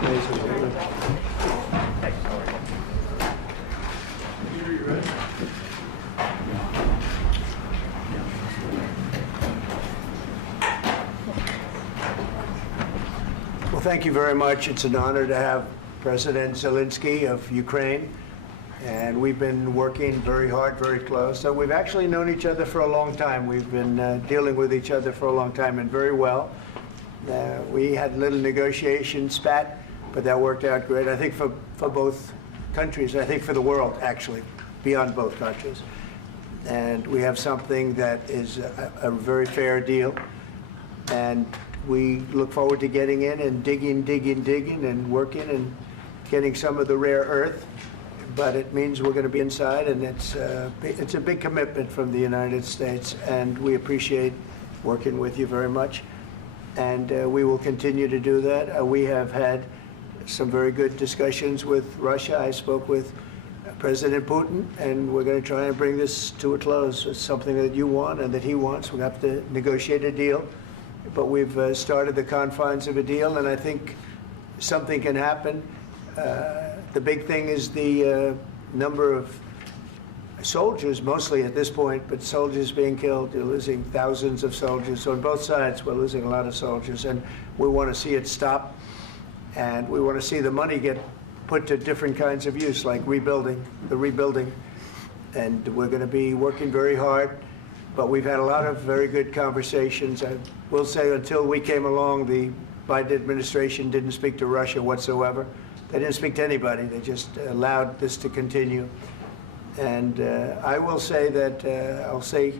Well, thank you very much. It's an honor to have President Zelensky of Ukraine, and we've been working very hard, very close. So we've actually known each other for a long time. We've been dealing with each other for a long time, and very well. We had a little negotiation spat, but that worked out great. I think for both countries, I think for the world, actually, beyond both countries. And we have something that is a very fair deal. And we look forward to getting in and digging and working and getting some of the rare earth. But it means we're going to be inside, and it's a big commitment from the United States, and we appreciate working with you very much. And we will continue to do that. We have had some very good discussions with Russia. I spoke with President Putin, and we're going to try and bring this to a close. It's something that you want and that he wants. We have to negotiate a deal. But we've started the confines of a deal, and I think something can happen. The big thing is the number of soldiers, mostly at this point, but soldiers being killed. You're losing thousands of soldiers. So on both sides, we're losing a lot of soldiers, and we want to see it stop. And we want to see the money get put to different kinds of use, like rebuilding. And we're going to be working very hard. But we've had a lot of very good conversations. I will say until we came along, the Biden administration didn't speak to Russia whatsoever. They didn't speak to anybody. They just allowed this to continue. And I will say that, I'll say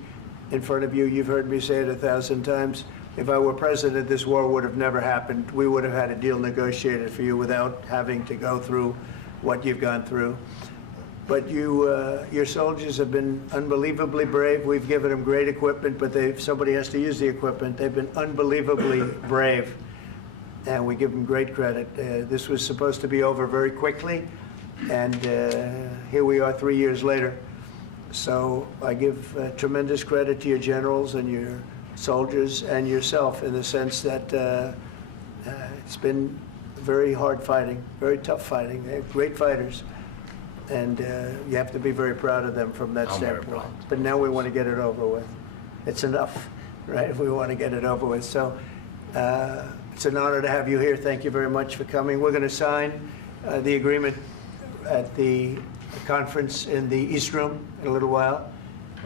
in front of you, you've heard me say it 1,000 times, if I were president, this war would have never happened. We would have had a deal negotiated for you without having to go through what you've gone through. But your soldiers have been unbelievably brave. We've given them great equipment, but somebody has to use the equipment. They've been unbelievably brave, and we give them great credit. This was supposed to be over very quickly, and here we are 3 years later. So I give tremendous credit to your generals and your soldiers and yourself in the sense that it's been very hard fighting, very tough fighting. They're great fighters. And you have to be very proud of them from that standpoint. But now we want to get it over with. It's enough, right? We want to get it over with. So it's an honor to have you here. Thank you very much for coming. We're going to sign the agreement at the conference in the East Room in a little while,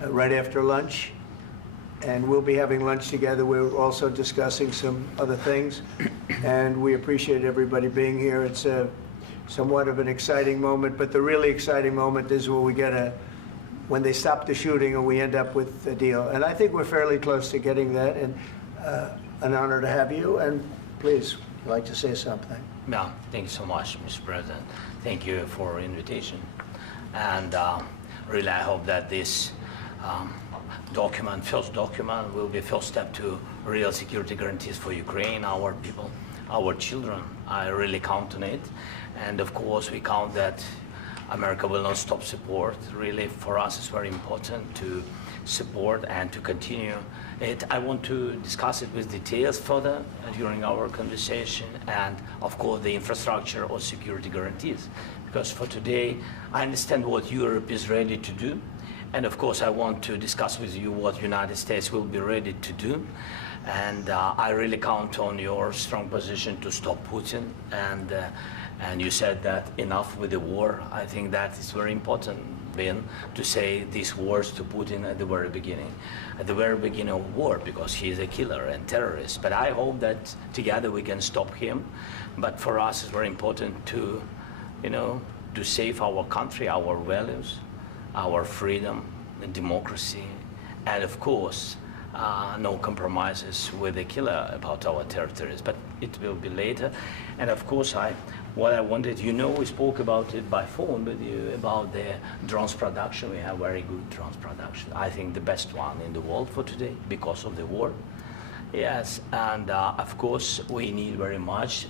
right after lunch. And we'll be having lunch together. We're also discussing some other things. And we appreciate everybody being here. It's somewhat of an exciting moment, but the really exciting moment is when they stop the shooting and we end up with a deal. And I think we're fairly close to getting that, and an honor to have you. And please, I'd like to say something. Yeah, thank you so much, Mr. President. Thank you for the invitation. And really, I hope that this first document, will be a first step to real security guarantees for Ukraine, our people, our children. I really count on it. And of course, we count that America will not stop support. Really, for us, it's very important to support and to continue it. I want to discuss it with details further during our conversation, and of course, the infrastructure or security guarantees. Because for today, I understand what Europe is ready to do. And of course, I want to discuss with you what the United States will be ready to do. And I really count on your strong position to stop Putin. And you said that enough with the war. I think that is very important, Ben, to say these words to Putin at the very beginning of war, because he is a killer and terrorist. But I hope that together we can stop him. But for us, it's very important to, to save our country, our values, our freedom and democracy, and of course, no compromises with the killer about our territories, but it will be later. And of course, what I wanted, we spoke about it by phone with you about the drones production. We have very good drones production. I think the best one in the world for today because of the war. Yes, and of course, we need very much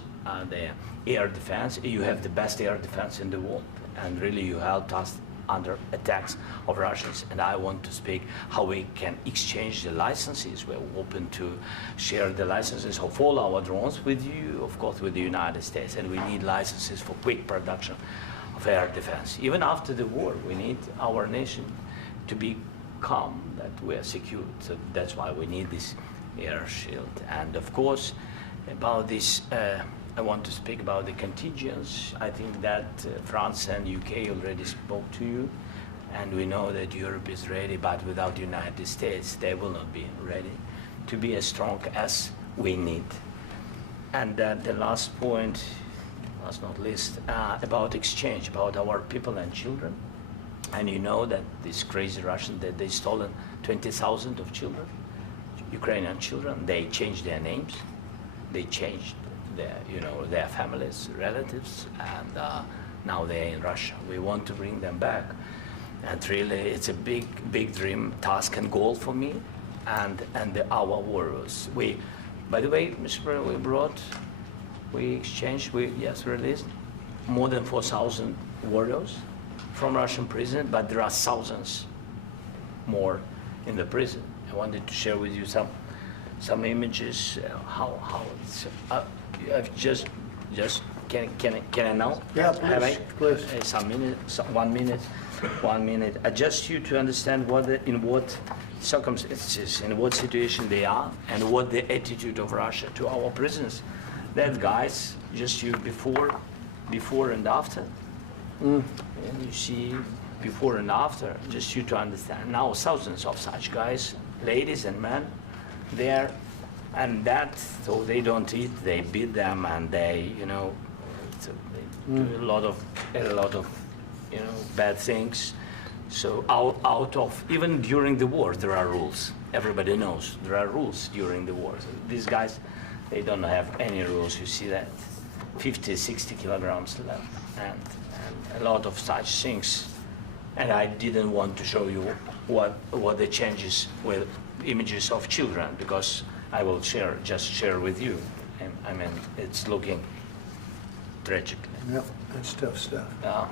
the air defense. You have the best air defense in the world, and really you helped us under attacks of Russians. And I want to speak how we can exchange the licenses. We're open to share the licenses of all our drones with you, of course, with the United States. And we need licenses for quick production of air defense. Even after the war, we need our nation to be calm, that we are secure. So that's why we need this air shield. And of course, about this, I want to speak about the contingents. I think that France and UK already spoke to you, and we know that Europe is ready, but without the United States, they will not be ready to be as strong as we need. And the last point, last not least, about exchange, about our people and children. And you know that these crazy Russians, that they stolen 20,000 of children, Ukrainian children. They changed their names, they changed their families, relatives, and now they're in Russia. We want to bring them back, and really, it's a big dream, task, and goal for me, and our warriors. By the way, Mr. President, we released more than 4,000 warriors from Russian prison, but there are thousands more in the prison. I wanted to share with you some images. How it's. I've just can I now? Yeah, please. Some minutes, 1 minute, 1 minute. Just you to understand in what circumstances, in what situation they are, and what the attitude of Russia to our prisoners. That guys, just you before and after. And you see before and after, just you to understand. Now thousands of such guys, ladies and men, there. And that, so they don't eat, they beat them, and they, they do a lot of, bad things. So out of, even during the war, there are rules. Everybody knows there are rules during the war. So these guys, they don't have any rules. You see that, 50, 60 kilograms left, and a lot of such things. And I didn't want to show you what the changes with images of children, because I will just share with you. And I mean, it's looking tragic. Yep, that's tough stuff.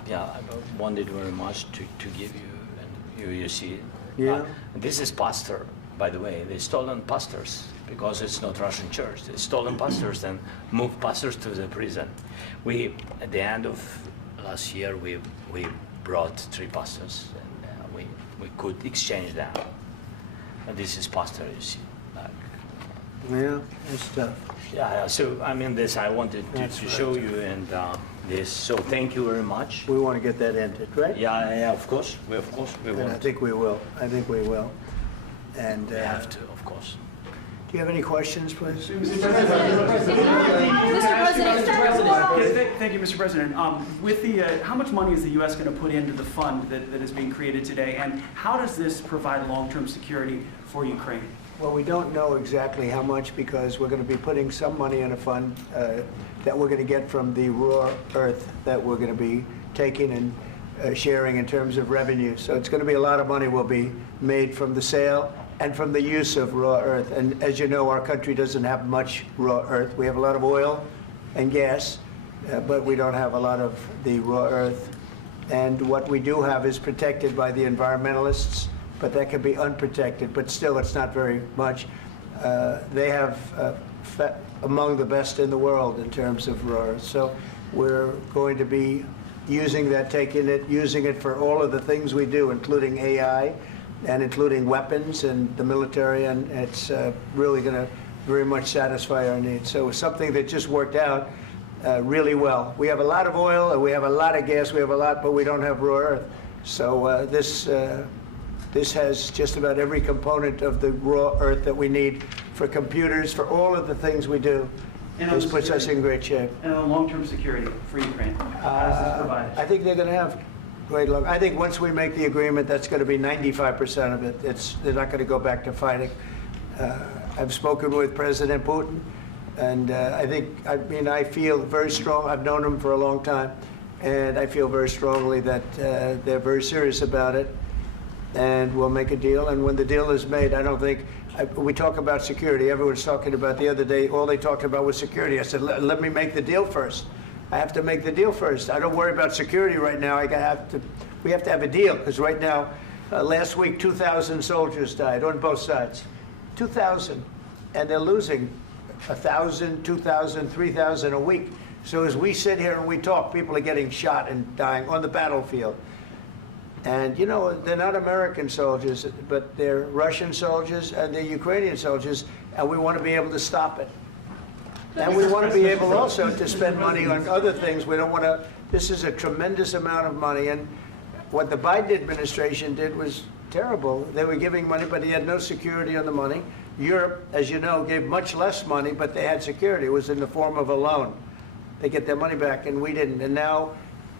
Yeah, I wanted very much to give you, and you see. Yeah. This is pastor, by the way. They stolen pastors because it's not Russian church. They stolen pastors and moved pastors to the prison. At the end of last year, we brought 3 pastors, and we could exchange them. And this is pastor, you see. Yeah, that's tough. Yeah, so I mean, this I wanted to show you, and this. So thank you very much. We want to get that ended, right? Yeah, of course. We And want. I think we will. And We have to, of course. do you have any questions, please? Mr. President, thank you, Mr. President. With the, how much money is the U.S. going to put into the fund that is being created today, and how does this provide long-term security for Ukraine? Well, we don't know exactly how much, because we're going to be putting some money in a fund that we're going to get from the raw earth that we're going to be taking and sharing in terms of revenue. So it's going to be a lot of money will be made from the sale and from the use of raw earth. And as you know, our country doesn't have much raw earth. We have a lot of oil and gas, but we don't have a lot of the raw earth. And what we do have is protected by the environmentalists, but that can be unprotected, but still it's not very much. They have among the best in the world in terms of raw earth. So we're going to be using that, using it for all of the things we do, including AI and including weapons and the military, and it's really going to very much satisfy our needs. So it's something that just worked out really well. We have a lot of oil, and we have a lot of gas, we have a lot, but we don't have raw earth. So this has just about every component of the raw earth that we need for computers, for all of the things we do. This puts us in great shape. And on long-term security for Ukraine, how does this provide it? I think they're going to have great luck. I think once we make the agreement, that's going to be 95% of it. They're not going to go back to fighting. I've spoken with President Putin, and I feel very strong. I've known him for a long time, and I feel very strongly that they're very serious about it, and we'll make a deal. And when the deal is made, I don't think, we talk about security. Everyone's talking about the other day, all they talked about was security. I said, let me make the deal first. I have to make the deal first. I don't worry about security right now. I have to we have to have a deal, because right now, last week, 2,000 soldiers died on both sides. 2,000. And they're losing 1,000, 2,000, 3,000 a week. So as we sit here and we talk, people are getting shot and dying on the battlefield. And, you know, they're not American soldiers, but they're Russian soldiers and they're Ukrainian soldiers, and we want to be able to stop it. And we want to be able also to spend money on other things. We don't want to, this is a tremendous amount of money, and what the Biden administration did was terrible. They were giving money, but he had no security on the money. Europe, as you know, gave much less money, but they had security. It was in the form of a loan. They get their money back, and we didn't. And now,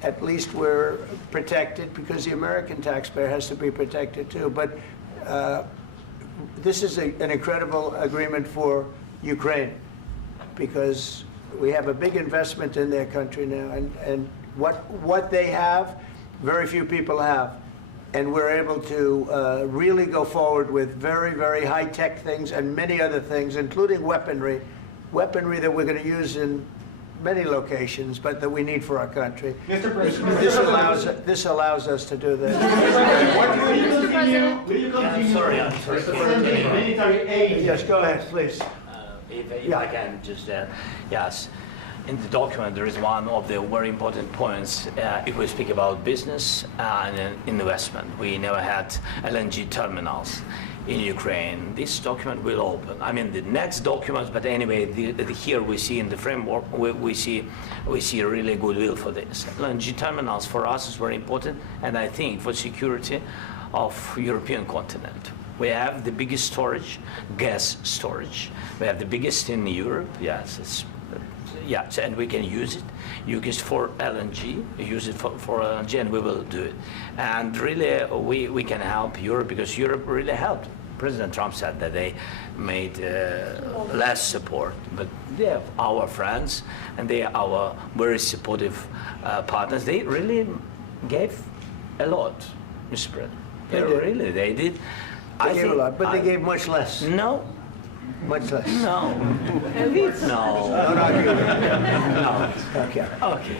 at least we're protected, because the American taxpayer has to be protected too. But this is an incredible agreement for Ukraine, because we have a big investment in their country now, and what they have, very few people have. And we're able to really go forward with very, very high-tech things and many other things, including weaponry that we're going to use in many locations, but that we need for our country. Mr. President, This allows us to do this. Mr. President, will you continue I'm sorry. sending military aid? Yes, go ahead, please. If I can just, yes. In the document, there is one of the very important points. If we speak about business and investment, we never had LNG terminals in Ukraine. This document will open. I mean, the next documents, but anyway, here we see in the framework, we see really goodwill for this. LNG terminals for us is very important, and I think for security of European continent. We have the biggest storage, gas storage. We have the biggest in Europe. Yes, and we can use it. Use it for LNG. Use it for LNG, and we will do it. And really, we can help Europe, because Europe really helped. President Trump said that they made less support, but they are our friends, and they are our very supportive partners. They really gave a lot, Mr. President. They did. They gave a lot, but they gave much less. No. Much less. No. No. No. Okay. Okay.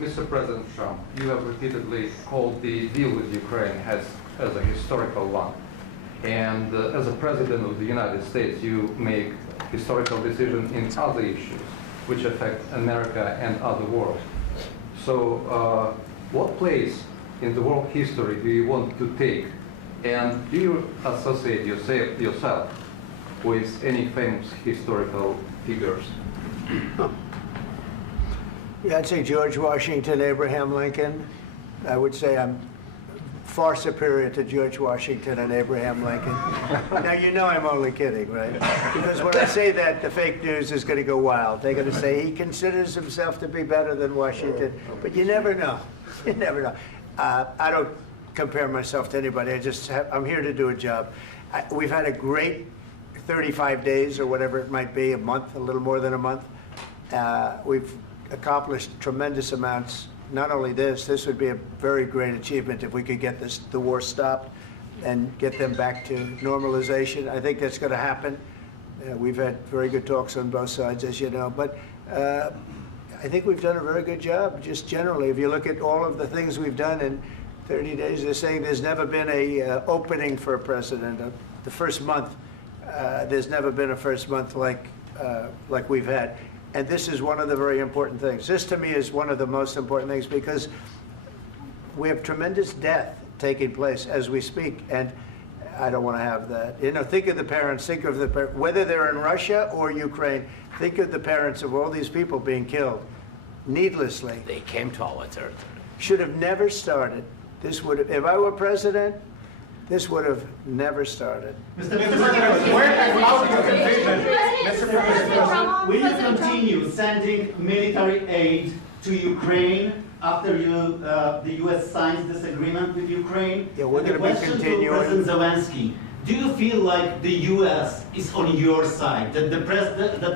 Mr. President Trump, you have repeatedly called the deal with Ukraine as a historical one. And as a President of the United States, you make historical decisions in other issues which affect America and other world. So what place in the world history do you want to take? And do you associate yourself with any famous historical figures? Yeah, I'd say George Washington, Abraham Lincoln. I would say I'm far superior to George Washington and Abraham Lincoln. Now, you know I'm only kidding, right? Because when I say that, the fake news is going to go wild. They're going to say he considers himself to be better than Washington. But you never know. You never know. I don't compare myself to anybody. I'm here to do a job. We've had a great 35 days or whatever it might be, a month, a little more than a month. We've accomplished tremendous amounts. Not only this would be a very great achievement if we could get the war stopped and get them back to normalization. I think that's going to happen. We've had very good talks on both sides, as you know. But I think we've done a very good job, just generally. If you look at all of the things we've done in 30 days, they're saying there's never been a opening for a president. The first month, there's never been a first month like we've had. And this is one of the very important things. This, to me, is one of the most important things, because we have tremendous death taking place as we speak, and I don't want to have that. You know, think of the parents, whether they're in Russia or Ukraine, think of the parents of all these people being killed needlessly. They came to our territory. Should have never started. This would have, if I were president, this would have never started. Mr. President, where has out your conviction? Mr. President, will you continue sending military aid to Ukraine after the U.S. signs this agreement with Ukraine? Yeah, we're going to be continuing. To President Zelensky, do you feel like the U.S. is on your side, that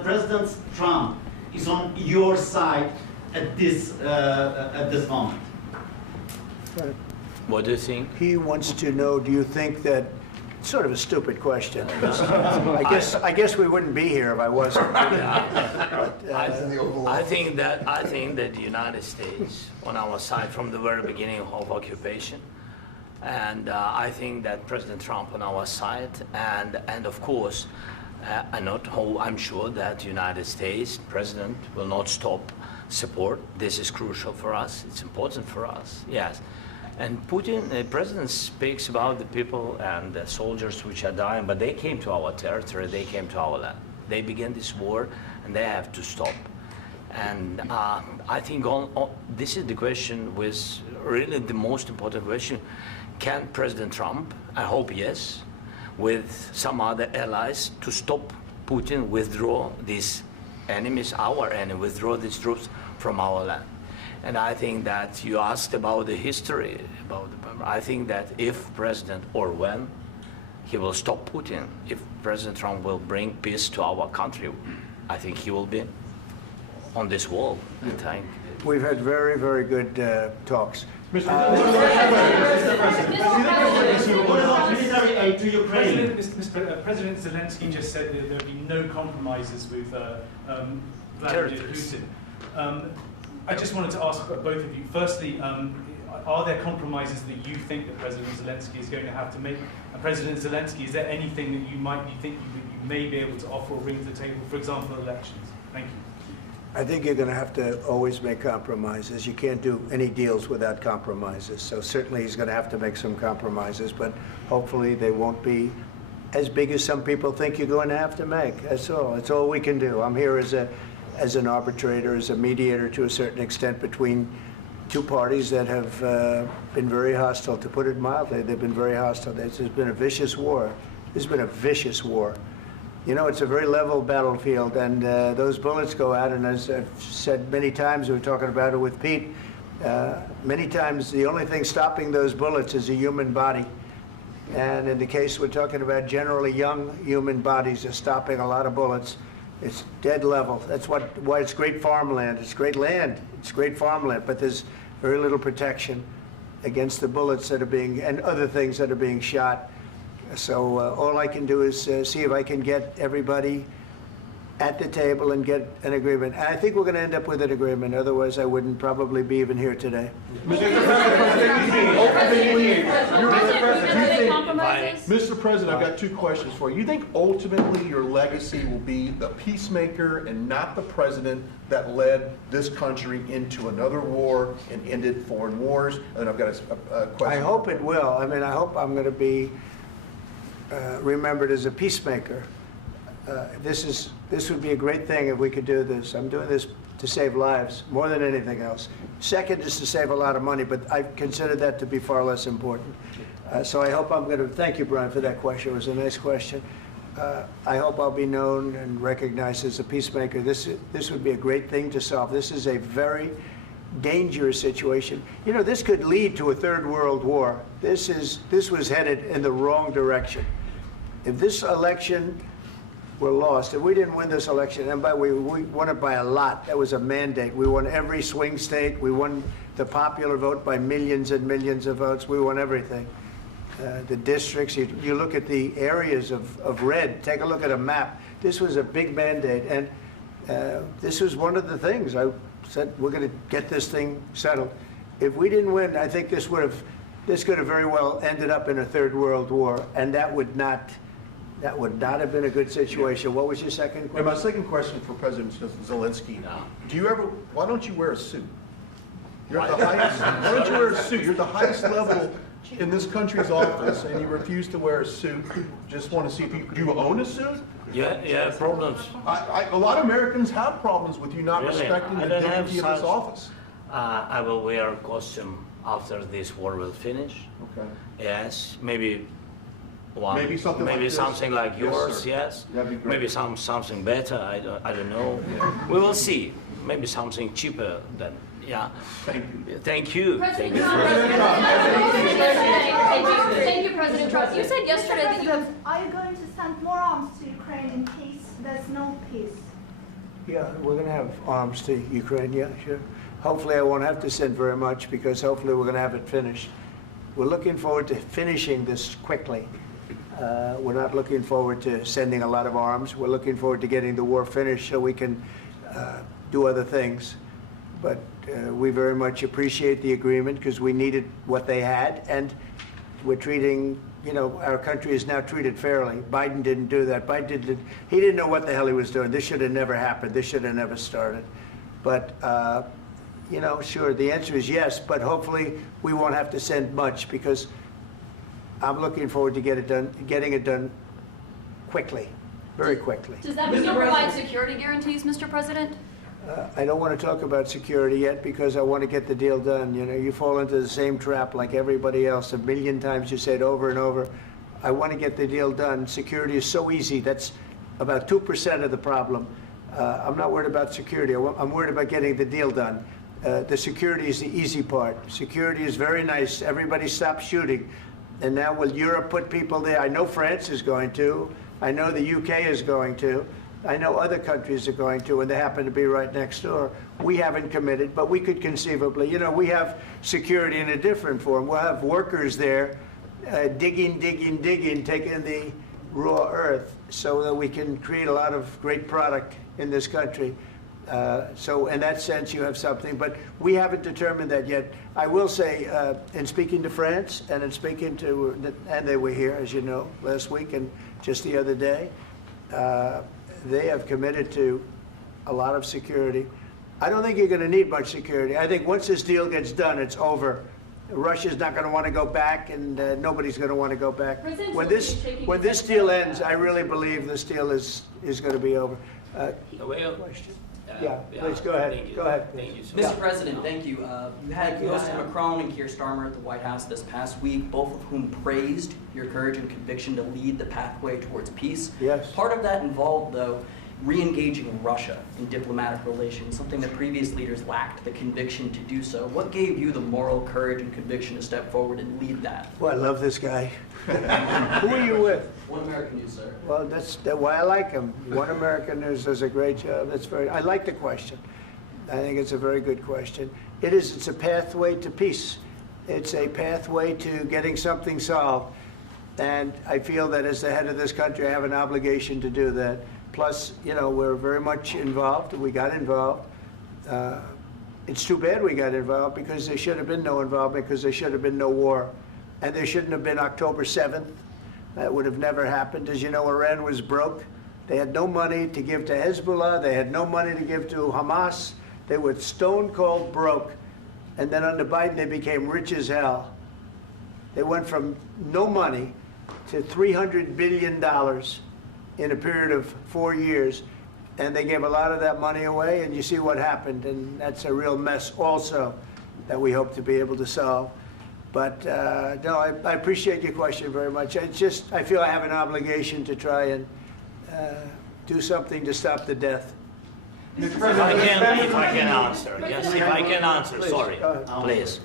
President Trump is on your side at this moment? Right. What do you think? He wants to know, do you think that sort of a stupid question. I guess we wouldn't be here if I wasn't. I think that the United States on our side from the very beginning of occupation, and I think that President Trump on our side, and of course, I'm sure that the United States President will not stop support. This is crucial for us. It's important for us. Yes. And Putin, the president speaks about the people and the soldiers which are dying, but they came to our territory, they came to our land. They began this war, and they have to stop. And I think this is the question, with really the most important question. Can President Trump, I hope yes, with some other allies, to stop Putin, withdraw these enemies, our enemy, withdraw these troops from our land? And I think that you asked about the history, I think that if President, or when, he will stop Putin, if President Trump will bring peace to our country, I think he will be on this wall. I think. We've had very, very good talks. What about military aid to Ukraine? President Zelensky just said that there would be no compromises with Vladimir Putin. I just wanted to ask both of you, firstly, are there compromises that you think that President Zelensky is going to have to make? And President Zelensky, is there anything that you think you may be able to offer or bring to the table, for example, elections? Thank you. I think you're going to have to always make compromises. You can't do any deals without compromises. So certainly he's going to have to make some compromises, but hopefully they won't be as big as some people think you're going to have to make. That's all. That's all we can do. I'm here as an arbitrator, as a mediator to a certain extent between two parties that have been very hostile. To put it mildly, they've been very hostile. This has been a vicious war. This has been a vicious war. You know, it's a very level battlefield, and those bullets go out, and as I've said many times, we were talking about it with Pete, many times the only thing stopping those bullets is a human body. And in the case we're talking about, generally young human bodies are stopping a lot of bullets. It's dead level. That's why it's great farmland. It's great land. It's great farmland, but there's very little protection against the bullets that are being, and other things that are being shot. So all I can do is see if I can get everybody at the table and get an agreement. And I think we're going to end up with an agreement. Otherwise, I wouldn't probably be even here today. Mr. President, I've got two questions for you. You think ultimately your legacy will be the peacemaker and not the president that led this country into another war and ended foreign wars? And I've got a question. I hope it will. I mean, I hope I'm going to be remembered as a peacemaker. This would be a great thing if we could do this. I'm doing this to save lives more than anything else. Second is to save a lot of money, but I consider that to be far less important. So I hope I'm going to, thank you, Brian, for that question. It was a nice question. I hope I'll be known and recognized as a peacemaker. This would be a great thing to solve. This is a very dangerous situation. You know, this could lead to a third world war. This was headed in the wrong direction. If this election were lost, if we didn't win this election, and we won it by a lot, that was a mandate. We won every swing state. We won the popular vote by millions and millions of votes. We won everything. The districts, you look at the areas of red, take a look at a map. This was a big mandate, and this was one of the things. I said, we're going to get this thing settled. If we didn't win, I think this could have very well ended up in a third world war, and that would not have been a good situation. What was your second question? And my second question for President Zelensky, why don't you wear a suit? You're at the highest, why don't you wear a suit? You're at the highest level in this country's office, and you refuse to wear a suit. Just want to see if do you own a suit? Yeah, problems. A lot of Americans have problems with you not Really? respecting the dignity of this office. I will wear a costume after this war will finish. Okay. Yes, maybe one. Maybe something like this? Something like Yes, yours. sir. Yes. That'd be great. Maybe something better. I don't know. We will see. Maybe something cheaper than. Yeah. Thank you. Thank you. President Thank you. Trump. Thank you, President Trump. You said yesterday that you have. Are you going to send more arms to Ukraine in case there's no peace? Yeah, we're going to have arms to Ukraine, yeah, sure. Hopefully I won't have to send very much, because hopefully we're going to have it finished. We're looking forward to finishing this quickly. We're not looking forward to sending a lot of arms. We're looking forward to getting the war finished so we can do other things. But we very much appreciate the agreement because we needed what they had, and we're treating, you know, our country is now treated fairly. Biden didn't do that. He didn't know what the hell he was doing. This should have never happened. This should have never started. But, you know, sure, the answer is yes, but hopefully we won't have to send much because I'm looking forward to getting it done quickly, very quickly. Does that mean you'll provide security guarantees, Mr. President? I don't want to talk about security yet because I want to get the deal done. You know, you fall into the same trap like everybody else. A million times you say it over and over. I want to get the deal done. Security is so easy. That's about 2% of the problem. I'm not worried about security. I'm worried about getting the deal done. The security is the easy part. Security is very nice. Everybody stops shooting. And now will Europe put people there? I know France is going to. I know the UK is going to. I know other countries are going to, and they happen to be right next door. We haven't committed, but we could conceivably. You know, we have security in a different form. We'll have workers there digging, taking the raw earth so that we can create a lot of great product in this country. So in that sense, you have something, but we haven't determined that yet. I will say, in speaking to France and in speaking to, and they were here, as you know, last week and just the other day, they have committed to a lot of security. I don't think you're going to need much security. I think once this deal gets done, it's over. Russia's not going to want to go back, and nobody's going to want to go back. When this deal ends, I really believe this deal is going to be over. Question? Yeah, please go ahead. Go ahead. Thank you, sir. Mr. President, thank you. You had Mr. Macron and Keir Starmer at the White House this past week, both of whom praised your courage and conviction to lead the pathway towards peace. Yes. Part of that involved, though, re-engaging Russia in diplomatic relations, something that previous leaders lacked the conviction to do so. What gave you the moral courage and conviction to step forward and lead that? Well, I love this guy. Who are you with? One American News, sir. Well, that's why I like him. One American News does a great job. I like the question. I think it's a very good question. It's a pathway to peace. It's a pathway to getting something solved. And I feel that as the head of this country, I have an obligation to do that. Plus, you know, we're very much involved. We got involved. It's too bad we got involved because there should have been no involvement because there should have been no war. And there shouldn't have been October 7th. That would have never happened. As you know, Iran was broke. They had no money to give to Hezbollah. They had no money to give to Hamas. They were stone cold broke. And then under Biden, they became rich as hell. They went from no money to $300 billion in a period of 4 years. And they gave a lot of that money away, and you see what happened. And that's a real mess also that we hope to be able to solve. But no, I appreciate your question very much. I feel I have an obligation to try and do something to stop the death. If I can answer, yes, if I can answer, Please, sorry, go ahead.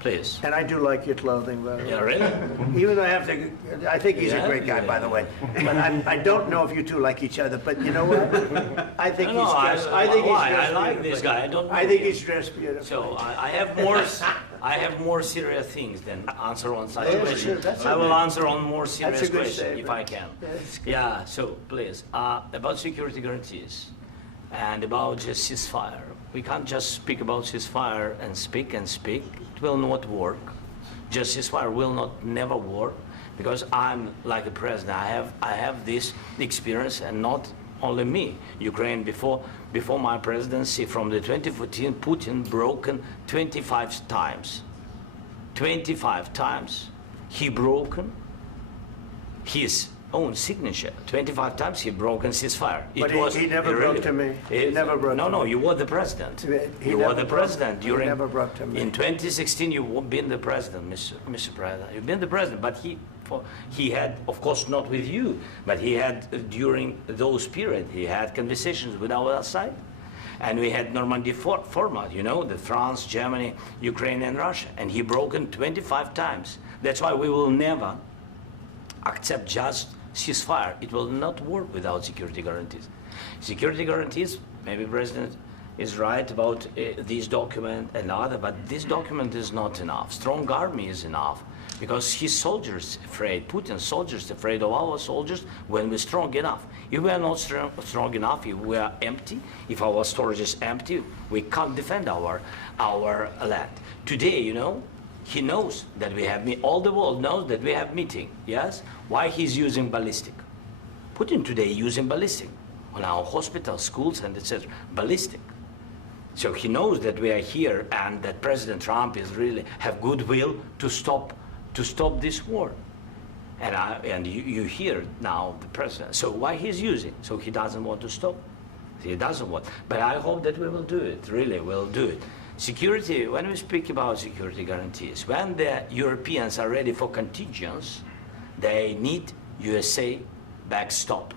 please. And I do like your clothing, by the way. Yeah, really? Even though I think he's a great guy, by the way. But I don't know if you two like each other. But you know what? I think he's dressed. I like this guy. I don't know I think him. he's dressed beautiful. So I have more serious things than answer on such Yeah, questions. sure, I will answer on more serious That's a good questions if statement. I can. Yeah, that's good. Yeah, so please, about security guarantees and about just ceasefire. We can't just speak about ceasefire and speak. It will not work. Just ceasefire will never work because I'm like a president. I have this experience, and not only me. Ukraine before my presidency, from the 2014, Putin broken 25 times. 25 times he broken his own signature. 25 times he broken ceasefire. But he never broke to me. He never broke to me. No, you were the president. He You never were the broke- president he during. never broke to me. In 2016, you've been the president, Mr. President. You've been the president, but he had, of course, not with you, but he had during those periods. He had conversations with our side, and we had Normandy format. You know, the France, Germany, Ukraine, and Russia, and he broken 25 times. That's why we will never accept just ceasefire. It will not work without security guarantees. Security guarantees, maybe President is right about this document and other, but this document is not enough. Strong army is enough. because his soldiers afraid, Putin's soldiers afraid of our soldiers when we're strong enough. If we are not strong enough, if we are empty, if our storage is empty, we can't defend our land. Today, you know, he knows that we have, all the world knows that we have meeting, yes? Why he's using ballistic? Putin today using ballistic on our hospitals, schools, and etc. Ballistic. So he knows that we are here and that President Trump is really have goodwill to stop this war. And you hear now the president. So why he's using? So he doesn't want to stop. He doesn't want. But I hope that we will do it. Really, we'll do it. Security. When we speak about security guarantees, when the Europeans are ready for contingents, they need USA backstop.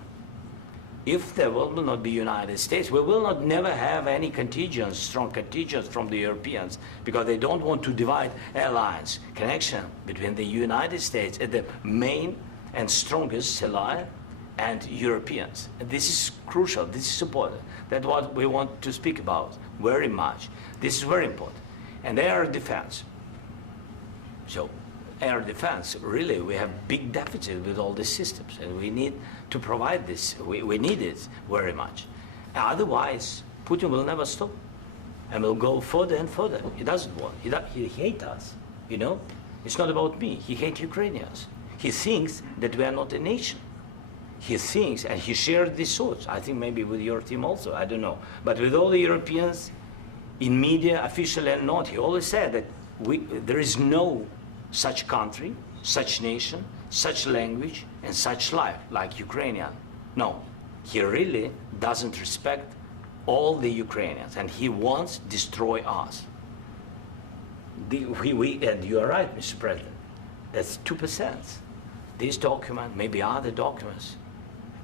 If there will not be United States, we will not never have any contingents, strong contingents from the Europeans, because they don't want to divide alliance, connection between the United States and the main and strongest ally and Europeans. And this is crucial, this is important. That's what we want to speak about very much. This is very important. And air defense. So air defense, really, we have big deficit with all these systems, and we need to provide this. We need it very much. Otherwise, Putin will never stop, and will go further and further. He doesn't want. He hates us, you know? It's not about me. He hates Ukrainians. He thinks that we are not a nation. He thinks, and he shared these thoughts, I think maybe with your team also, I don't know. But with all the Europeans, in media, officially and not, he always said that there is no such country, such nation, such language, and such life like Ukrainian. No, he really doesn't respect all the Ukrainians, and he wants to destroy us. And you are right, Mr. President, that's 2%. This document, maybe other documents,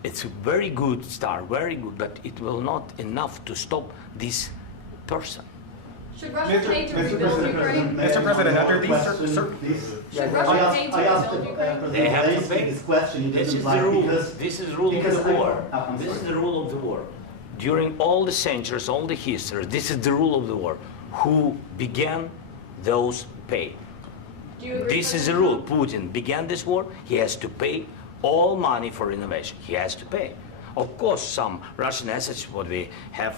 it's a very good start, very good, but it will not enough to stop this person. Should Russia pay to rebuild Ukraine? Mr. President, under these Should Russia pay to I asked rebuild Ukraine? They have to Zelensky pay. this question. You This didn't is like the rule. because This is the rule of the war. I'm This is sorry. the rule of the war. During all the centuries, all the history, this is the rule of the war. Who began, those pay. Do you agree, This is the President rule. Trump? Putin began this war. He has to pay all money for innovation. He has to pay. Of course, some Russian assets, what we have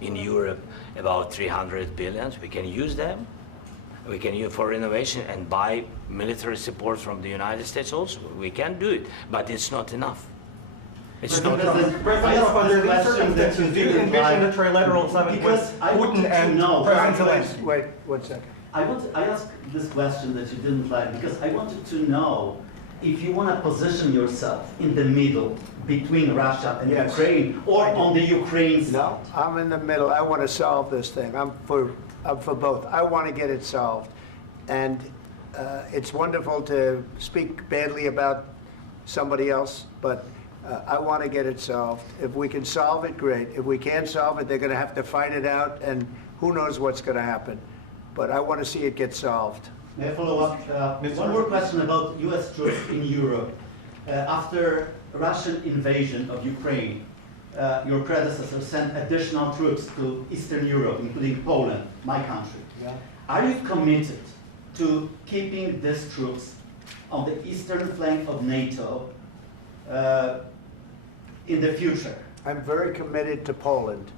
in Europe, about 300 billion, we can use them. We can use for innovation and buy military support from the United States also. We can do it, but it's not enough. It's not enough. President, under these circumstances, do you envision a trilateral summit with Putin and President Zelensky? Wait 1 second. I asked this question that you didn't like because I wanted to know if you want to position yourself in the middle between Russia and Yes. Ukraine or on the Ukraine side. No, I'm in the middle. I want to solve this thing. I'm for both. I want to get it solved. And it's wonderful to speak badly about somebody else, but I want to get it solved. If we can solve it, great. If we can't solve it, they're going to have to fight it out, and who knows what's going to happen. But I want to see it get solved. May I follow up? One more question about U.S. troops in Europe. After Russian invasion of Ukraine, your predecessor sent additional troops to Eastern Europe, including Poland, my country. Yeah. Are you committed to keeping these troops on the eastern flank of NATO in the future? I'm very committed to Poland.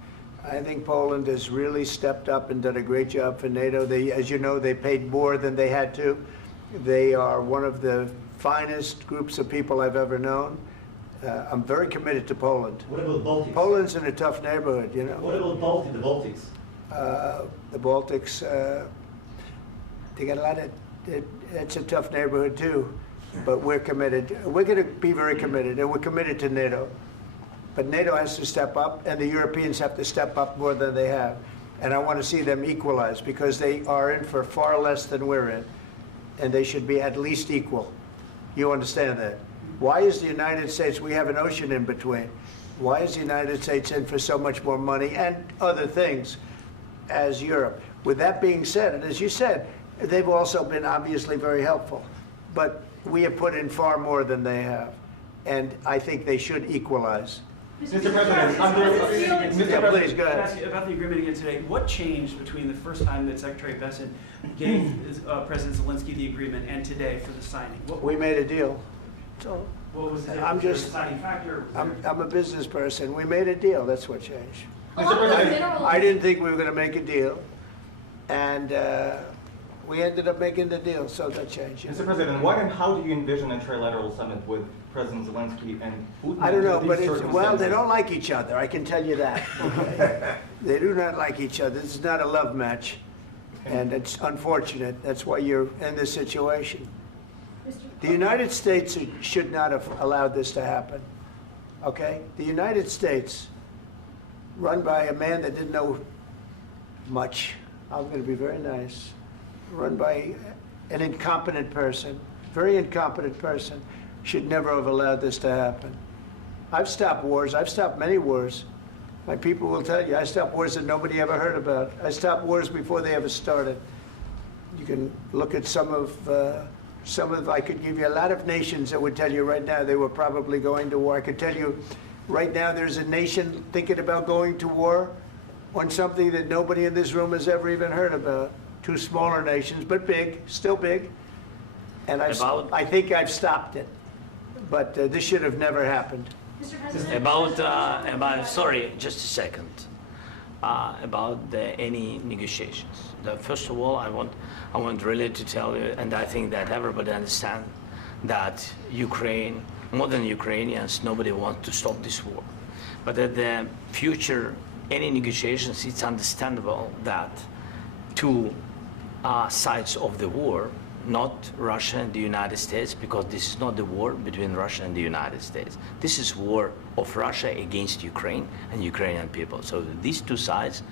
I think Poland has really stepped up and done a great job for NATO. They, as you know, they paid more than they had to. They are one of the finest groups of people I've ever known. I'm very committed to Poland. What about Baltics? Poland's in a tough neighborhood, you know. What about the Baltics? The Baltics, they got a lot of, it's a tough neighborhood too, but we're committed. We're going to be very committed, and we're committed to NATO. But NATO has to step up, and the Europeans have to step up more than they have. And I want to see them equalize, because they are in for far less than we're in, and they should be at least equal. You understand that? Why is the United States, we have an ocean in between, why is the United States in for so much more money and other things as Europe? With that being said, and as you said, they've also been obviously very helpful, but we have put in far more than they have, and I think they should equalize. Mr. President, Yeah, please, go ahead. Ask you about the agreement again today. What changed between the first time that Secretary Bessent gave President Zelensky the agreement and today for the signing? We made a deal. So What was the I'm just- deciding factor? I'm a business person. We made a deal. That's what changed. A lot of those minerals. I didn't think we were going to make a deal, and we ended up making the deal, so that changed. Mr. President, what and how do you envision a trilateral summit with President Zelensky and Putin? I don't know, under but these well, they circumstances? don't like each other, I can tell you that. Okay? They do not like each other. This is not a love match, and it's unfortunate. That's why you're in this situation. The United States should not have allowed this to happen, okay? The United States, run by a man that didn't know much, I'm going to be very nice, run by an incompetent person, very incompetent person, should never have allowed this to happen. I've stopped wars. I've stopped many wars. My people will tell you, I stopped wars that nobody ever heard about. I stopped wars before they ever started. You can look at some of, I could give you a lot of nations that would tell you right now they were probably going to war. I could tell you right now there's a nation thinking about going to war on something that nobody in this room has ever even heard about. Two smaller nations, but big, still big. And I think I've stopped it. But this should have never happened. Mr. President. About sorry, just a second. About any negotiations. First of all, I want really to tell you, and I think that everybody understands that Ukraine, more than Ukrainians, nobody wants to stop this war. But at the future, any negotiations, it's understandable that two sides of the war, not Russia and the United States, because this is not the war between Russia and the United States. This is war of Russia against Ukraine and Ukrainian people. So these two sides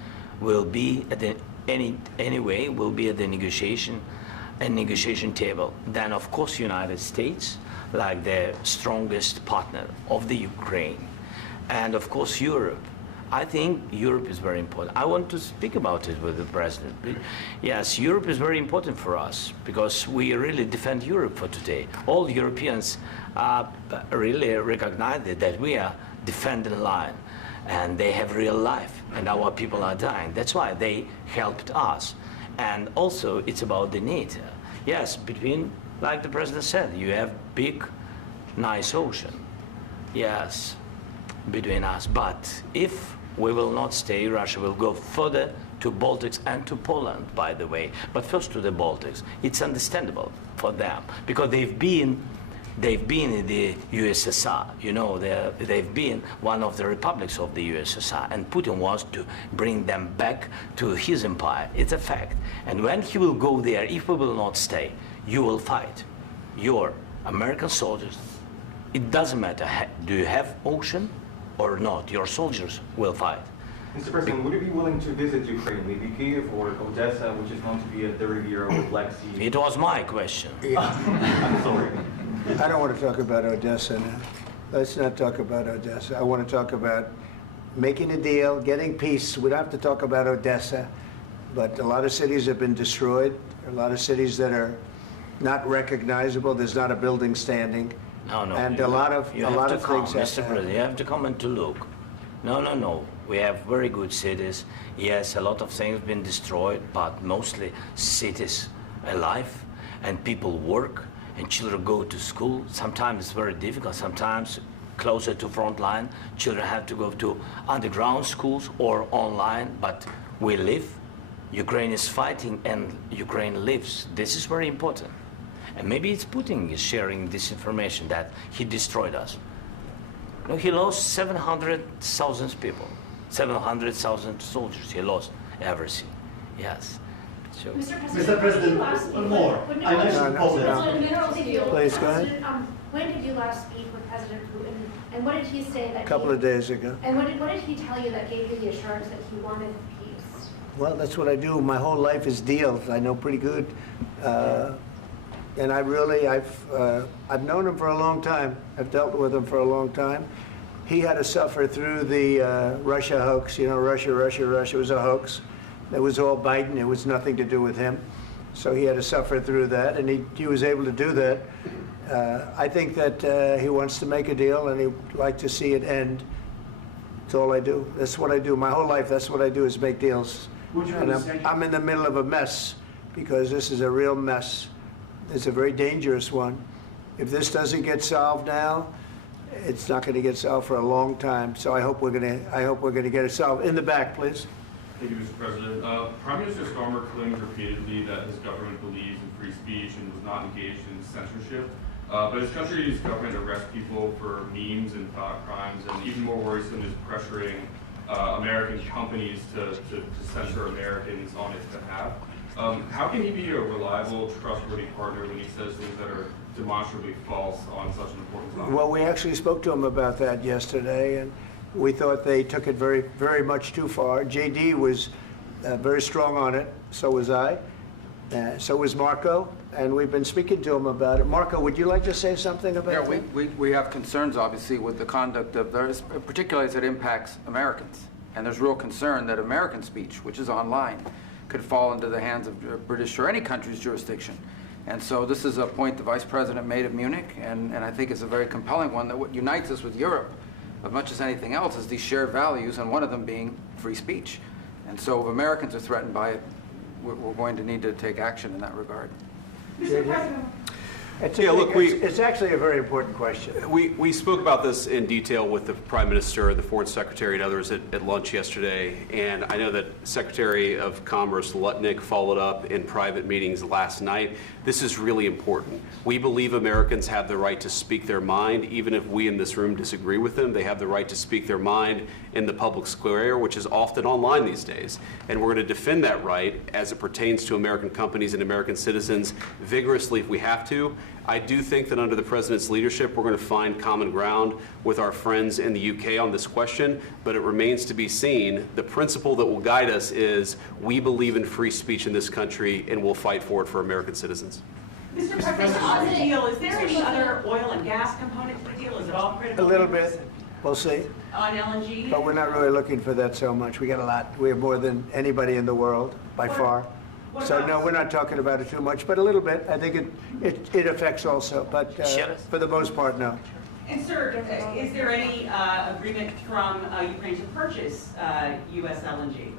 will be at the anyway will be at the negotiation table. Then of course United States, like the strongest partner of the Ukraine, and of course Europe. I think Europe is very important. I want to speak about it with the president. Yes, Europe is very important for us because we really defend Europe for today. All Europeans really recognize that we are defending line, and they have real life, and our people are dying. That's why they helped us. And also, it's about the NATO. Yes, between, like the president said, you have big, nice ocean. Yes, between us. But if we will not stay, Russia will go further to Baltics and to Poland, by the way. But first to the Baltics. It's understandable for them because they've been in the USSR. You know, they've been one of the republics of the USSR, and Putin wants to bring them back to his empire. It's a fact. And when he will go there, if we will not stay, you will fight. Your American soldiers, it doesn't matter, do you have ocean or not, your soldiers will fight. Mr. President, would you be willing to visit Ukraine, maybe Kyiv or Odessa, which is known to be at the Riviera or Black Sea? It was my question. I'm sorry. I don't want to talk about Odessa now. Let's not talk about Odessa. I want to talk about making a deal, getting peace. We don't have to talk about Odessa, but a lot of cities have been destroyed. There are a lot of cities that are not recognizable. There's not a building standing. No. And a lot of things have Mr. to President, happen. you have to come and to look. No. We have very good cities. Yes, a lot of things been destroyed, but mostly cities alive, and people work, and children go to school. Sometimes it's very difficult. Sometimes closer to front line, children have to go to underground schools or online. But we live. Ukraine is fighting, and Ukraine lives. This is very important. And maybe it's Putin is sharing this information that he destroyed us. No, he lost 700,000 people, 700,000 soldiers. He lost everything. Yes. So. Mr. President, one more. I mentioned Poland. Please, go ahead. When did you last speak with President Putin, and what did he say that? A couple of days ago. And what did he tell you that gave you the assurance that he wanted peace? Well, that's what I do. My whole life is deals. I know pretty good. And I've known him for a long time. I've dealt with him for a long time. He had to suffer through the Russia hoax. You know, Russia was a hoax. It was all Biden. It was nothing to do with him. So he had to suffer through that, and he was able to do that. I think that he wants to make a deal, and he'd like to see it end That's all I do. That's what I do. My whole life, that's what I do, is make deals. Would you And understand? I'm in the middle of a mess, because this is a real mess. It's a very dangerous one. If this doesn't get solved now, it's not going to get solved for a long time. So I hope we're going to get it solved. In the back, please. Thank you, Mr. President. Prime Minister Starmer claimed repeatedly that his government believes in free speech and was not engaged in censorship. But his country's government arrests people for memes and thought crimes, and even more worrisome is pressuring American companies to censor Americans on its behalf. How can he be a reliable, trustworthy partner when he says things that are demonstrably false on such an important topic? Well, we actually spoke to him about that yesterday, and we thought they took it very, very much too far. JD was very strong on it. So was I. So was Marco. And we've been speaking to him about it. Marco, would you like to say something about that? We have concerns, obviously, with the conduct of those, particularly as it impacts Americans. And there's real concern that American speech, which is online, could fall into the hands of British or any country's jurisdiction. And so this is a point the Vice President made at Munich, and I think it's a very compelling one, that what unites us with Europe, as much as anything else, is these shared values, and one of them being free speech. And so if Americans are threatened by it, we're going to need to take action in that regard. Mr. President. It's actually a very important question. We spoke about this in detail with the Prime Minister, the Foreign Secretary, and others at lunch yesterday, and I know that Secretary of Commerce Lutnick followed up in private meetings last night. This is really important. We believe Americans have the right to speak their mind, even if we in this room disagree with them. They have the right to speak their mind in the public square, which is often online these days. And we're going to defend that right as it pertains to American companies and American citizens vigorously if we have to. I do think that under the President's leadership, we're going to find common ground with our friends in the UK on this question, but it remains to be seen. The principle that will guide us is we believe in free speech in this country, and we'll fight for it for American citizens. Mr. President, on the deal, is there any other oil and gas component to the deal? Is it all critical? A little bit. We'll see. On LNG? But we're not really looking for that so much. We got a lot. We have more than anybody in the world, by far. So no, we're not talking about it too much, but a little bit. I think it affects also, but for the most part, no. And sir, is there any agreement from Ukraine to purchase U.S. LNG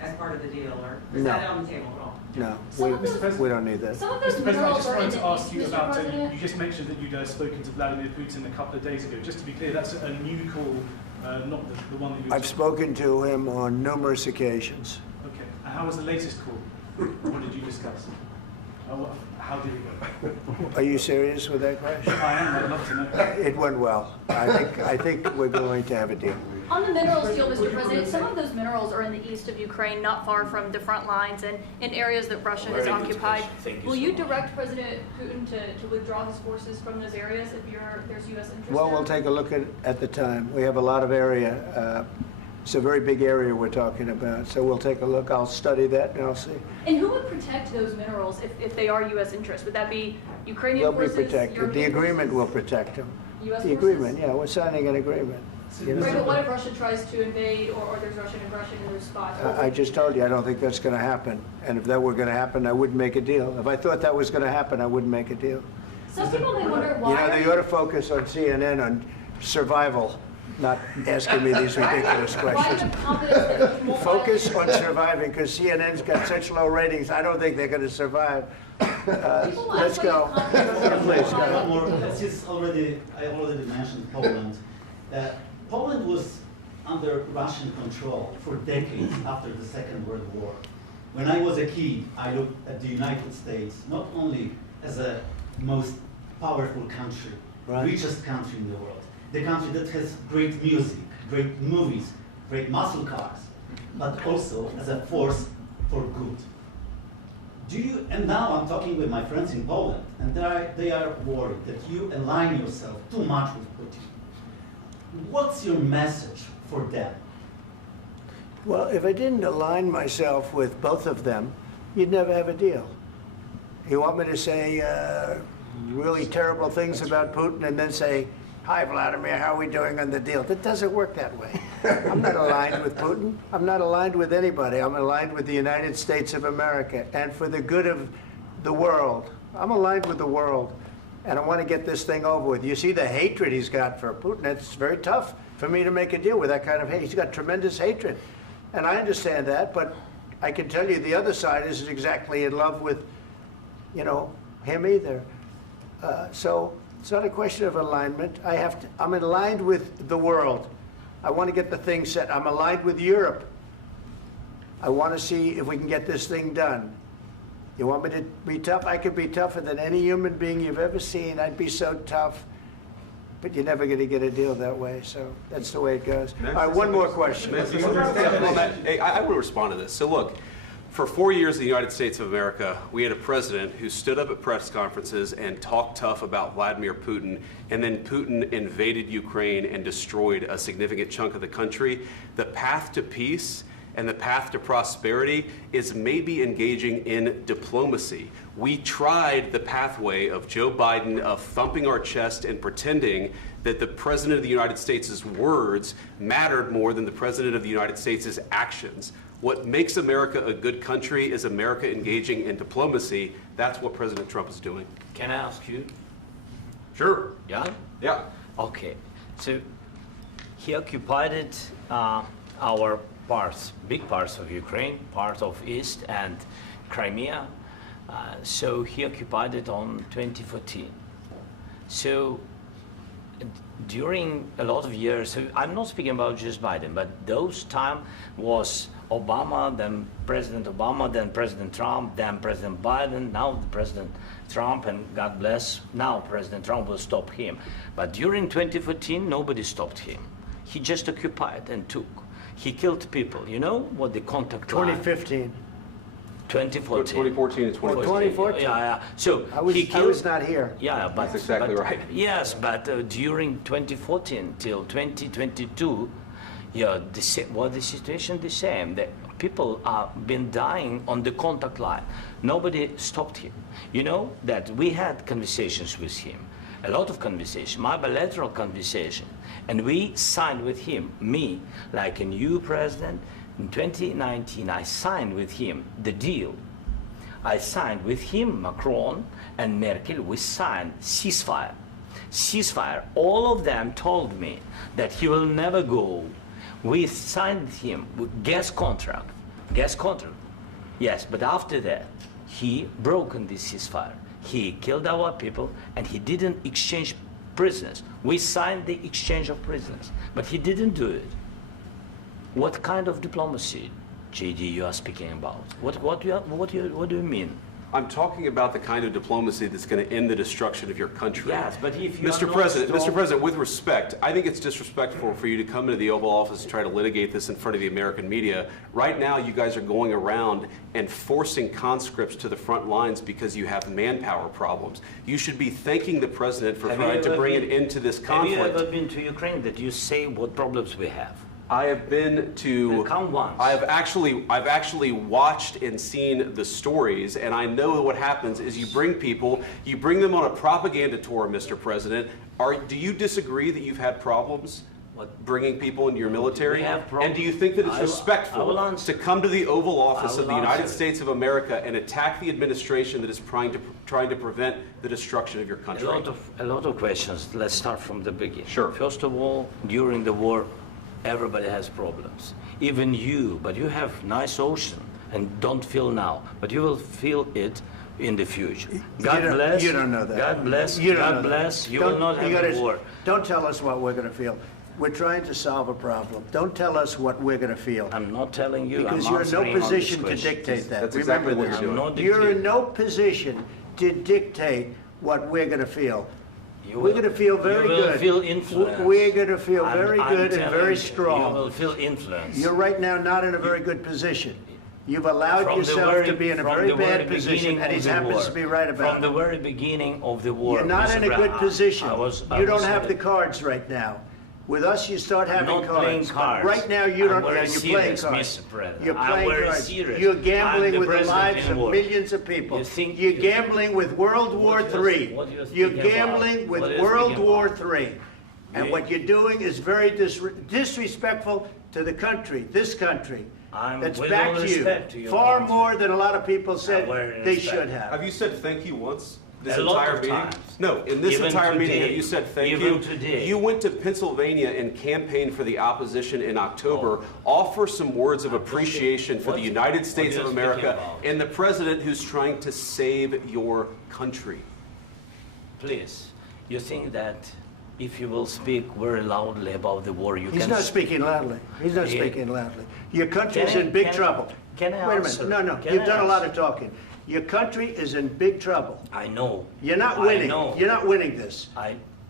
as part of the deal, or is that on the table at all? No, we don't need that. Some of those Mr. President, I minerals just are in wanted the to ask east, you Mr. about, President. you just mentioned that you'd spoken to Vladimir Putin a couple of days ago. Just to be clear, that's a new call, not the one that you... I've spoken to him on numerous occasions. Okay. And how was the latest call? What did you discuss? How did it go? Are you serious with that question? I am. I'd love to know. It went well. I think we're going to have a deal. On the minerals deal, Mr. President, some of those minerals are in the east of Ukraine, not far from the front lines and in areas that Russia has occupied. Will you direct President Putin to withdraw his forces from those areas if there's U.S. interest Well, there? we'll take a look at the time. We have a lot of area. It's a very big area we're talking about, so we'll take a look. I'll study that and I'll see. And who would protect those minerals if they are U.S. interests? Would that be Ukrainian They'll forces? be protected. The European agreement will forces? protect them. U.S. The forces? agreement, yeah, we're signing an agreement. You know? Right, but what if Russia tries to invade or there's Russian aggression in those spots? I just told you, I don't think that's going to happen. And if that were going to happen, I wouldn't make a deal. If I thought that was going to happen, I wouldn't make a deal. Some people may wonder why. You know, they ought to focus on CNN on survival, not asking me these ridiculous questions. Focus on surviving, because CNN's got such low ratings, I don't think they're going to survive. Let's go. Please, go ahead. One more. I already mentioned Poland. Poland was under Russian control for decades after the Second World War. When I was a kid, I looked at the United States not only as a most powerful country, richest country in the world, the country that has great music, great movies, great muscle cars, but also as a force for good. And now I'm talking with my friends in Poland, and they are worried that you align yourself too much with Putin. What's your message for them? Well, if I didn't align myself with both of them, you'd never have a deal. You want me to say really terrible things about Putin and then say, "Hi, Vladimir, how are we doing on the deal?" That doesn't work that way. I'm not aligned with Putin. I'm not aligned with anybody. I'm aligned with the United States of America. And for the good of the world, I'm aligned with the world. and I want to get this thing over with. You see the hatred he's got for Putin. It's very tough for me to make a deal with that kind of hate. He's got tremendous hatred, and I understand that, but I can tell you the other side isn't exactly in love with, you know, him either. So it's not a question of alignment. I'm aligned with the world. I want to get the thing set. I'm aligned with Europe. I want to see if we can get this thing done. You want me to be tough? I could be tougher than any human being you've ever seen. I'd be so tough. But you're never going to get a deal that way, so that's the way it goes. All right, one more question. Hey, I will respond to this. So look, for 4 years in the United States of America, we had a president who stood up at press conferences and talked tough about Vladimir Putin, and then Putin invaded Ukraine and destroyed a significant chunk of the country. The path to peace and the path to prosperity is maybe engaging in diplomacy. We tried the pathway of Joe Biden of thumping our chest and pretending that the President of the United States' words mattered more than the President of the United States' actions. What makes America a good country is America engaging in diplomacy. That's what President Trump is doing. Can I ask you? Sure. Yeah? Yeah. Okay. So he occupied our parts, big parts of Ukraine, part of East and Crimea. So he occupied it on 2014. So during a lot of years, so I'm not speaking about just Biden, but those time was Obama, then President Obama, then President Trump, then President Biden, now President Trump, and God bless, now President Trump will stop him. But during 2014, nobody stopped him. He just occupied and took. He killed people. You know what the contact line? 2015. 2014. 2014 and 2015. 2014. Yeah. So I was not here. Yeah, but that's exactly right. Yes, but during 2014 till 2022, yeah, the situation the same. The people have been dying on the contact line. Nobody stopped him. You know that we had conversations with him, a lot of conversation, my bilateral conversation, and we signed with him, me, like a new president. In 2019, I signed with him the deal. I signed with him, Macron and Merkel, we signed ceasefire. Ceasefire. All of them told me that he will never go. We signed with him with gas contract. Gas contract. Yes, but after that, he broken this ceasefire. He killed our people and he didn't exchange prisoners. We signed the exchange of prisoners, but he didn't do it. What kind of diplomacy, JD, you are speaking about? What do you mean? I'm talking about the kind of diplomacy that's going to end the destruction of your country. Yes, but if you Mr. President, with respect, I think it's disrespectful for you to come into the Oval Office and try to litigate this in front of the American media. Right now, you guys are going around and forcing conscripts to the front lines because you have manpower problems. You should be thanking the President for trying to bring an end to this conflict. Have you ever been to Ukraine that you say what problems we have? I have been to. Come once. I've actually watched and seen the stories, and I know what happens is you bring them on a propaganda tour, Mr. President. Do you disagree that you've had problems bringing people into your military? And do you think that it's respectful to come to the Oval Office of the United States of America and attack the administration that is trying to prevent the destruction of your country? A lot of questions. Let's start from the beginning. Sure. First of all, during the war, everybody has problems. Even you, but you have nice ocean and don't feel now, but you will feel it in the future. God bless. You don't know that. God bless. You don't God know bless. that. You will not have a war. Don't tell us what we're going to feel. We're trying to solve a problem. Don't tell us what we're going to feel. I'm not telling you. Because I'm you're in no answering on position this to question. dictate that. That's exactly Remember what this. you're doing. You're in no position to dictate what we're going to feel. We're going to feel very good. You will feel influence. We're going to feel very good and very strong. You will feel influence. You're right now not in a very good position. You've allowed yourself to be in a very bad position, and he happens to be right about it. From the very beginning of the war. You're not in a good position. You don't have the the cards right now. With us, you start having I'm not playing cards. Right now, you don't. I'm very You're playing serious, cards. Mr. President. You're I'm playing very cards. serious. You're I'm gambling the with the president lives in of war. millions of people. You think You're you- gambling with World War III. what you're You're speaking gambling about? with What you're World speaking War about? III. And what you're doing is very disrespectful to the country, this country. That's with all back to respect to you. your Far country. more than a lot of people very said they respect. should have. Have you said thank you once? this A lot entire of meeting? times. No, in this Even entire meeting, today. have you said thank Even you? today. You went to Pennsylvania and campaigned for the opposition in October. Offer some words of appreciation for the United States what of are you speaking America about? and the president who's trying to save your country. Please, you think that if you will speak very loudly about the war, you He's can... not speaking loudly. He's not Yeah. speaking loudly. Your country is Can I- in big can I- trouble. can I Wait a answer? minute. No, Can you've I done a lot answer? of talking. Your country is in big trouble. I know. You're not I winning. know. You're not winning this.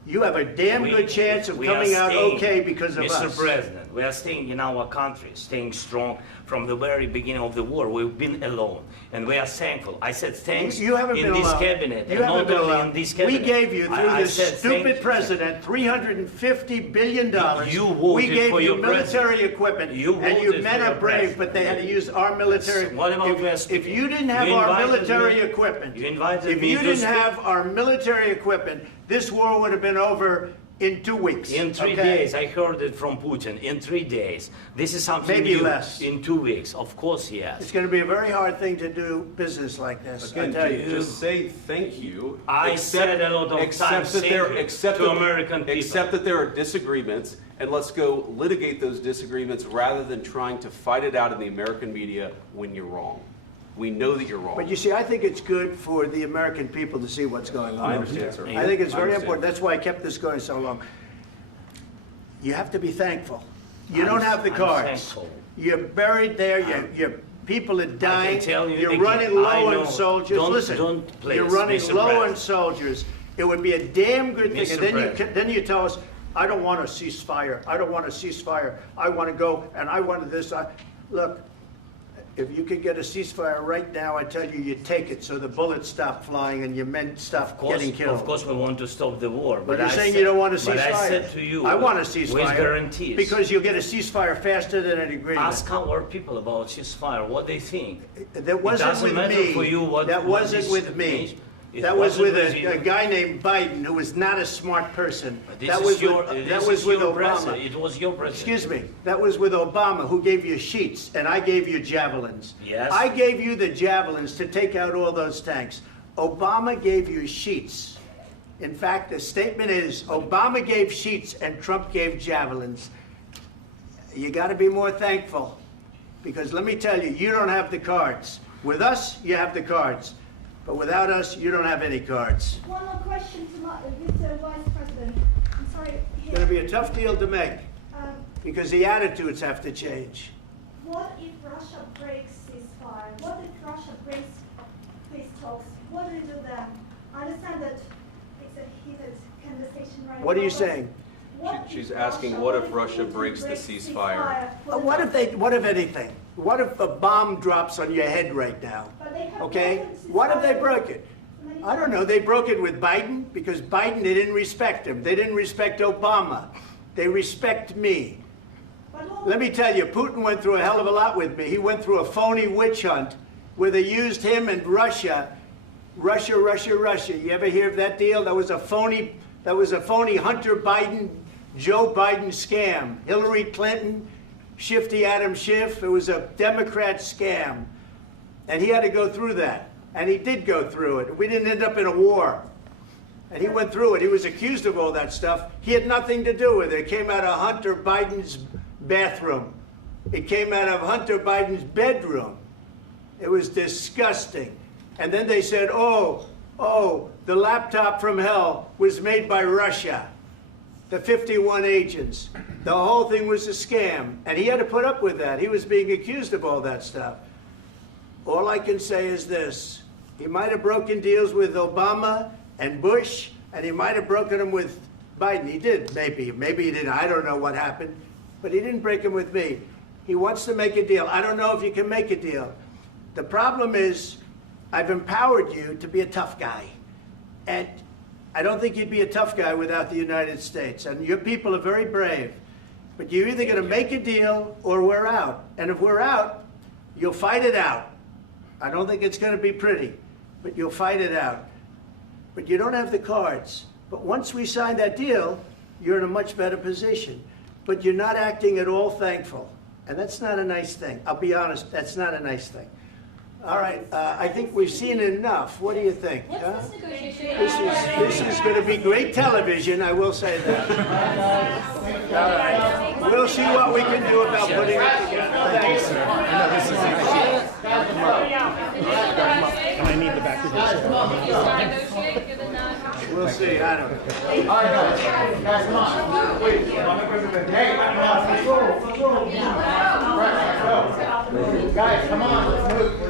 You have a damn We- good chance of we are coming out staying, okay because of Mr. us. President, we are staying in our country, staying strong from the very beginning of the war. We've been alone, and we are thankful. I said thanks You haven't in been this alone. cabinet, You and haven't not been only alone. in this We cabinet. gave you, through I this said thank stupid you. president, $350 billion. You We voted gave for you your military president. equipment, You and you voted men for are your brave, president. but they had to use our military. What about West If people? you didn't have You our invited military me- equipment, you invited if me you to didn't speak- have our military equipment, this war would have been over in 2 weeks. In 3 okay? days, I heard it from Putin. In 3 days, this is something Maybe new. less. In 2 weeks, of course, yes. It's going to be a very hard thing to do business like this. I Again, tell you. just say thank you. I said a lot of accept times that thank there, you accept to that- American people. Accept that there are disagreements, and let's go litigate those disagreements rather than trying to fight it out in the American media when you're wrong. We know that you're wrong. But you see, I think it's good for the American people to see what's going on. I understand, sir. I think it's I very understand. important. That's why I kept this going so long. You have to be thankful. You don't have the I'm cards. thankful. You're buried there. Your people are dying. tell you You're again, running I low know. on soldiers. Don't- Listen, don't please, you're running Mr. low on President. soldiers. It would be a damn good thing. Mr. And then President. then you tell us, I don't want a ceasefire. I don't want a ceasefire. I want to go and I want this. Look, if you could get a ceasefire right now, I tell you, you take it so the bullets stop flying and your men stop getting killed. Of course, we want to stop the war. But you're I saying said- you don't want a ceasefire. But I said to you, I want a with ceasefire. guarantees. Because you'll get a ceasefire faster than an agreement. Ask our people about ceasefire, what they think. That wasn't it doesn't with matter me. for you what That what wasn't this with me. means. It That was wasn't with you. a guy named Biden who was not a smart person. This That is was your, with, this that was is with your Obama. president. It was your president. Excuse me. That was with Obama, who gave you sheets, and I gave you javelins. Yes. I gave you the javelins to take out all those tanks. Obama gave you sheets. In fact, the statement is Obama gave sheets and Trump gave javelins. You got to be more thankful, because let me tell you, you don't have the cards. With us, you have the cards. But without us, you don't have any cards. One more question to Mr. Vice President. I'm sorry. It's going to be a tough deal to make, Um, because the attitudes have to change. What if Russia breaks ceasefire? What if Russia breaks peace talks? What do you do then? I understand that it's a heated conversation right now. What are you but saying? what if She's asking, what if Russia Putin breaks the ceasefire? What if anything? What if a bomb drops on your head right now? But they have Okay? broken ceasefire What if they broke it? many I don't know. They broke it with Biden because Biden, they didn't respect him. They didn't respect Obama. They respect me. Let me tell you, Putin went through a hell of a lot with me. He went through a phony witch hunt where they used him and Russia. Russia. You ever hear of that deal? That was a phony Hunter Biden, Joe Biden scam. Hillary Clinton, Shifty Adam Schiff. It was a Democrat scam. And he had to go through that. And he did go through it. We didn't end up in a war. And he went through it. He was accused of all that stuff. He had nothing to do with it. It came out of Hunter Biden's bathroom. It came out of Hunter Biden's bedroom. It was disgusting. And then they said, oh, the laptop from hell was made by Russia. The 51 agents. The whole thing was a scam. And he had to put up with that. He was being accused of all that stuff. All I can say is this. He might have broken deals with Obama and Bush, and he might have broken them with Biden. He did, maybe. Maybe he didn't. I don't know what happened. But he didn't break them with me. He wants to make a deal. I don't know if you can make a deal. The problem is, I've empowered you to be a tough guy. And I don't think you'd be a tough guy without the United States. And your people are very brave. But you're either going to make a deal or we're out. And if we're out, you'll fight it out. I don't think it's going to be pretty, but you'll fight it out. But you don't have the cards. But once we sign that deal, you're in a much better position. But you're not acting at all thankful. And that's not a nice thing. I'll be honest, that's not a nice thing. All right, I think we've seen enough. What do you think? What's huh? this negotiation? This is going to be great television, I will say that. All right. We'll see what we can do about putting it together. Thank you, sir. And I need the back of this. Negotiate, given that. We'll see, I don't know. All right, guys, come on. Wait, hey, let's go. Guys, come on, let's move.